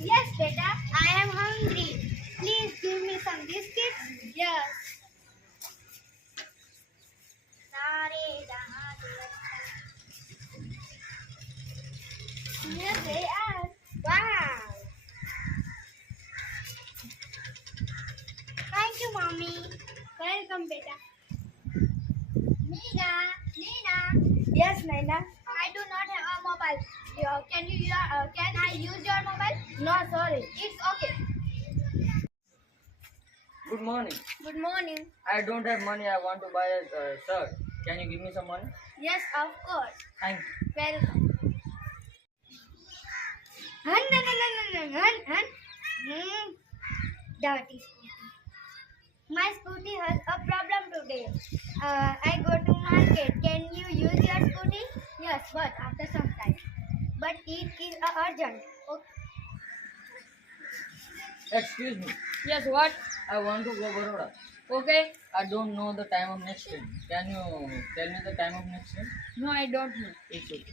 Yes, beta, I am hungry. Please give me some biscuits. Yes. Here they are. Wow. Thank you, mommy. Welcome, beta. Nina. Yes, Naina. I do not have a mobile. Can I use your mobile? No, sorry. It's okay. Good morning. Good morning. I don't have money. I want to buy a shirt. Can you give me some money? Yes, of course. Thank you. Welcome. Hmm. Dirty scooty. My scooty has a problem today. I go to market. Can you use your scooty? Yes, but after some time. But it is urgent. Okay. Excuse me. Yes, what? I want to go Baroda. Okay. I don't know the time of next train. Can you tell me the time of next train? No, I don't know. It's okay.